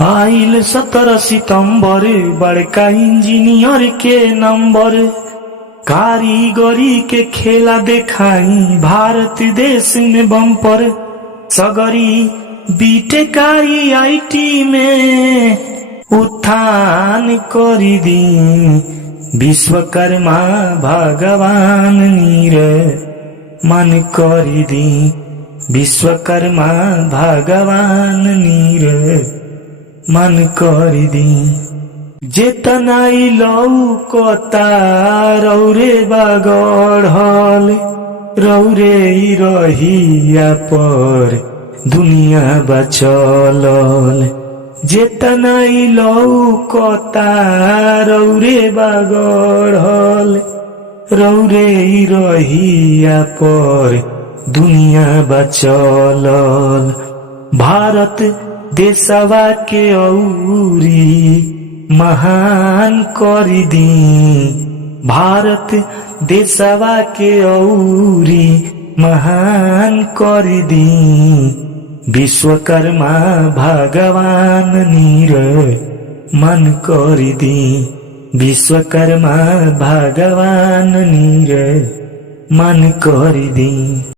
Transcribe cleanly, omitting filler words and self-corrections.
आइल 17 सितंबर बड़का इंजीनियर के नंबर। कारीगरी के खेला देखाई भारत देश में बम्पर। सगरी बीटेक आईआईटी में उत्थान करी दी। विश्वकर्मा भगवान नीर मन करी दी। विश्वकर्मा भगवान नीर मन करी दी। जेतनाई लौकता रौरे बागढ़ल। रौरे रहिया पर दुनिया बचलल। जेतनाई लौकता रौरे बागढ़ल। रौरे रहिया पर दुनिया बचलल। भारत देशवा के औरी महान करी दी। भारत देशवा के औरी महान करी दी। विश्वकर्मा भगवान नीर मन करी दी। विश्वकर्मा भगवान नीर मन करी दी।